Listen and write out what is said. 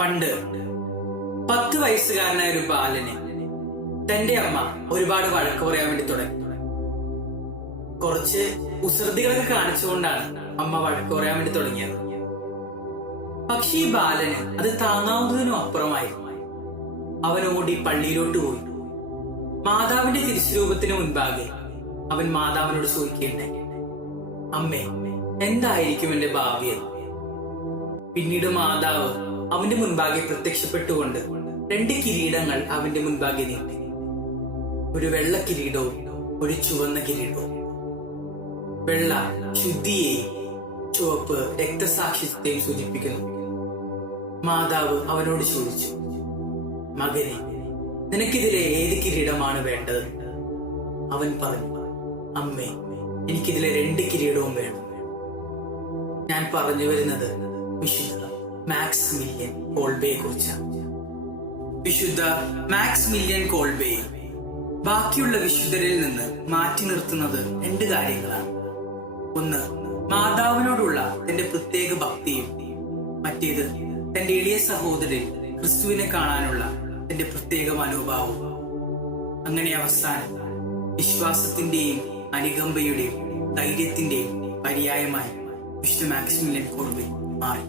പണ്ട് 10 വയസ്സുകാരനായ ഒരു ബാലന് തന്റെ അമ്മ ഒരുപാട് വഴക്ക് പറയാൻ വേണ്ടി തുടങ്ങി. കുറച്ച് കുസൃതികളൊക്കെ കാണിച്ചുകൊണ്ടാണ് അമ്മ വഴക്ക് പറയാൻ വേണ്ടി തുടങ്ങിയത്. പക്ഷെ ഈ ബാലന് അത് താങ്ങാവുന്നതിനും അപ്പുറമായി. അവൻ ഓടി പള്ളിയിലോട്ട് പോയി. മാതാവിന്റെ തിരിച്ചുരൂപത്തിന് മുൻപാകെ അവൻ മാതാവിനോട് ചോദിക്കുകയുണ്ടായി, അമ്മേ, എന്തായിരിക്കും എന്റെ ഭാവി? പിന്നീട് മാതാവ് അവന്റെ മുൻപാകെ പ്രത്യക്ഷപ്പെട്ടുകൊണ്ട് 2 കിരീടങ്ങൾ അവന്റെ മുൻപാകെ നീട്ടി. ഒരു വെള്ള കിരീടവും ഒരു ചുവന്ന കിരീടവും. വെള്ള ശുദ്ധിയെയും ചുവപ്പ് രക്തസാക്ഷിത്വത്തെയും സൂചിപ്പിക്കുന്നു. മാതാവ് അവനോട് ചോദിച്ചു, മകനെ, നിനക്കിതിലെ ഏത് കിരീടമാണ് വേണ്ടത്? അവൻ പറഞ്ഞു, അമ്മേ, എനിക്കിതിലെ 2 കിരീടവും വേണം. ഞാൻ പറഞ്ഞു വരുന്നത് വിശുദ്ധ മാക്സിമിലിയൻ കോൾബയെ കുറിച്ചാണ്. വിശുദ്ധ മാക്സിമിലിയൻ കോൾബയെ ബാക്കിയുള്ള വിശുദ്ധരിൽ നിന്ന് മാറ്റി നിർത്തുന്നത് 2 കാര്യങ്ങളാണ്. ഒന്ന്, മാതാവിനോടുള്ള തന്റെ പ്രത്യേക ഭക്തിയും. മറ്റേത്, തന്റെ എളിയ സഹോദരൻ ക്രിസ്തുവിനെ കാണാനുള്ള തന്റെ പ്രത്യേക മനോഭാവവും. അങ്ങനെ അവസാനം വിശ്വാസത്തിന്റെയും അനുകമ്പയുടെയും ധൈര്യത്തിന്റെയും പര്യായമായി വിശുദ്ധ മാക്സിമിലിയൻ കോൾബെ മാറി.